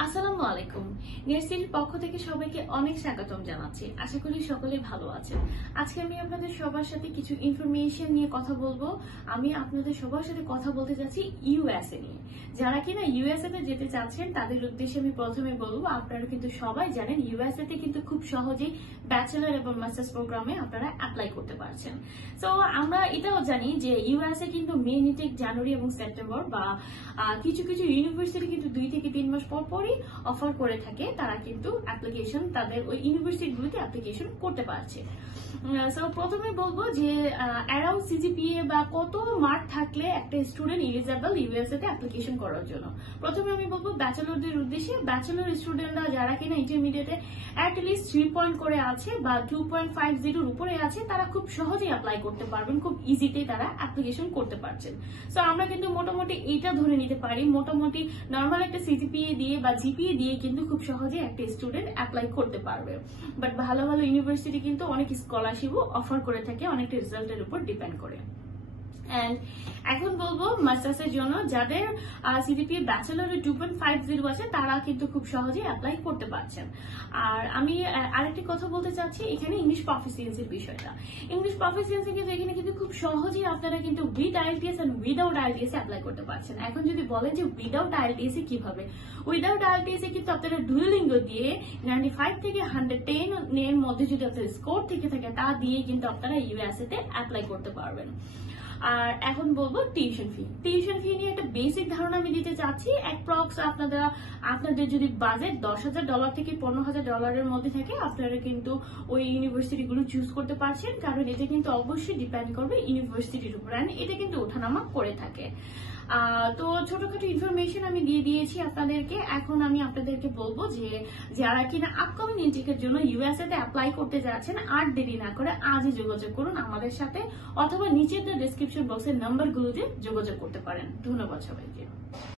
আসসালামু আলাইকুম। নেটসিটির পক্ষ থেকে সবাইকে অনেক স্বাগতম জানাচ্ছি। আশা করি সকলে ভালো আছেন। আজকে আমি আপনাদের সবার সাথে কিছু ইনফরমেশন নিয়ে কথা বলবো। আমি আপনাদের সবার সাথে কথা বলতে যাচ্ছি ইউএসএ নিয়ে। যারা কিনা ইউএসএ তে যেতে চাচ্ছেন তাদের উদ্দেশ্যে আমি প্রথমে বলবো, আপনারা কিন্তু সবাই জানেন ইউএসএ তে কিন্তু খুব সহজেই ব্যাচেলর এবং মাস্টার্স প্রোগ্রামে আপনারা অ্যাপ্লাই করতে পারছেন। তো আমরা এটাও জানি যে ইউএসএ কিন্তু মে ইনটেক জানুয়ারি এবং সেপ্টেম্বর বা কিছু কিছু ইউনিভার্সিটি কিন্তু 2 থেকে 3 মাস পর পরই অফার করে থাকে। তারা কিন্তু অ্যাপ্লিকেশন তাদের ওই ইউনিভার্সিটিগুলোতে অ্যাপ্লিকেশন করতে পারছে। সো প্রথমে বলবো যে অ্যারাউন্ড সিজিপিএ বা কত মার্ক থাকলে একটা স্টুডেন্ট এলিজিবল ইউএসএ তে অ্যাপ্লিকেশন করার জন্য। প্রথমে আমি বলবো ব্যাচেলরদের উদ্দেশ্যে, ব্যাচেলর স্টুডেন্টরা যারা কিনা ইন্টারমিডিয়েটে অ্যাটলিস্ট 3 পয়েন্ট করে আছে বা 2.50 এর উপরে আছে, তারা খুব সহজেই অ্যাপ্লাই করতে পারবেন, খুব ইজিতেই তারা অ্যাপ্লিকেশন করতে পারছেন। সো আমরা কিন্তু মোটামুটি এইটা ধরে নিতে পারি, মোটামুটি নর্মাল একটা সিজিপিএ দিয়ে বা জিপিএ দিয়ে কিন্তু খুব সহজে একটা স্টুডেন্ট অ্যাপ্লাই করতে পারবে। বাট ভালো ভালো ইউনিভার্সিটি কিন্তু অনেক স্কলারশিপও অফার করে থাকে, অনেকটা রেজাল্টের উপর ডিপেন্ড করে। এন্ড এখন বলবো মাস্টার্সের জন্য যাদের সিজিপিএ ব্যাচেলরে 2.50 আছে, তারা কিন্তু খুব সহজে অ্যাপ্লাই করতে পারছেন। আর আমি আরেকটি কথা বলতে চাচ্ছি এখানে ইংলিশ প্রফিসিয়েন্সির বিষয়টা। ইংলিশ প্রফিসিয়েন্সি কিন্তু এখানে কিন্তু খুব সহজেই আপনারা কিন্তু with IELTS and without IELTS apply করতে পারছেন। এখন যদি বলেন যে উইদাউট আইএলটিএস কিভাবে, উইদাউট আইএলটিএস কিন্তু আপনারা ডুয়োলিঙ্গো দিয়ে 95 থেকে 110 এর মধ্যে যদি আপনার স্কোর থেকে থাকে, তা দিয়ে কিন্তু আপনারা ইউএসএ তে অ্যাপ্লাই করতে পারবেন। আর এখন বলবো টিউশন ফি নিয়ে একটা বেসিক ধারণা আমি দিতে চাচ্ছি। অ্যাপ্রক্স আপনাদের যদি বাজেট $10,000 থেকে $15,000 মধ্যে থাকে, আপনারা কিন্তু ওই ইউনিভার্সিটি গুলো চুজ করতে পারছেন, কারণ এটা কিন্তু অবশ্যই ডিপেন্ড করবে ইউনিভার্সিটির উপর। এটা কিন্তু ওঠানামা করে থাকে। তো ছোটখাটো ইনফরমেশন আমি দিয়ে দিয়েছি আপনাদেরকে। এখন আমি আপনাদেরকে বলবো যে যারা কিনা আপকামিং ইনটেকের জন্য ইউএসএ তে অ্যাপ্লাই করতে যাচ্ছেন, আর দেরি না করে আজই যোগাযোগ করুন আমাদের সাথে, অথবা নিচের ডেসক্রিপশন বক্সের নাম্বারগুলোতে যোগাযোগ করতে পারেন। ধন্যবাদ সবাইকে।